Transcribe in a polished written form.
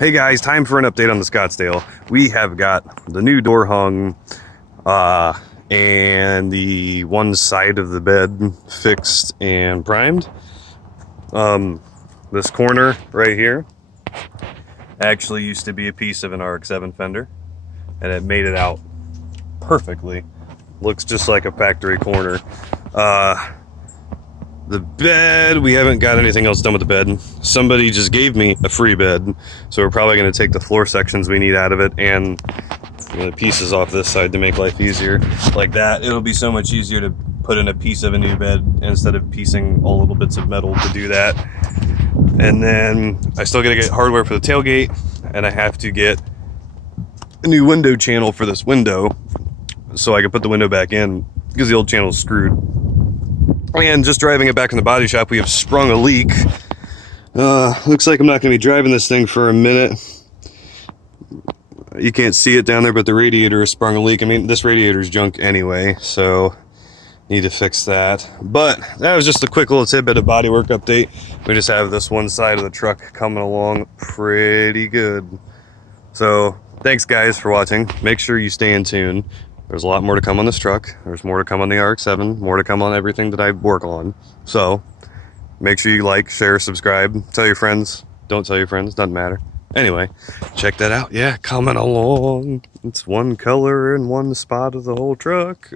Hey guys, time for an update on the Scottsdale. We have got the new door hung and the one side of the bed fixed and primed. This corner right here actually used to be a piece of an RX-7 fender, and it made it out perfectly. Looks just like a factory corner. The bed, we haven't got anything else done with the bed. Somebody just gave me a free bed, so we're probably going to take the floor sections we need out of it and the pieces off this side to make life easier. Like that, it'll be so much easier to put in a piece of a new bed instead of piecing all little bits of metal to do that. And then I still got to get hardware for the tailgate, and I have to get a new window channel for this window so I can put the window back in because the old channel is screwed. And just driving it back in the body shop, we have sprung a leak. Looks like I'm not going to be driving this thing for a minute. You can't see it down there, but the radiator has sprung a leak. I mean, this radiator is junk anyway, so need to fix that. But that was just a quick little tidbit of bodywork update. We just have this one side of the truck coming along pretty good. So thanks guys for watching. Make sure you stay in tune. There's a lot more to come on this truck. There's more to come on the RX-7, more to come on everything that I work on. So make sure you like, share, subscribe, tell your friends. Don't tell your friends, doesn't matter. Anyway, check that out. Yeah, coming along. It's one color in one spot of the whole truck.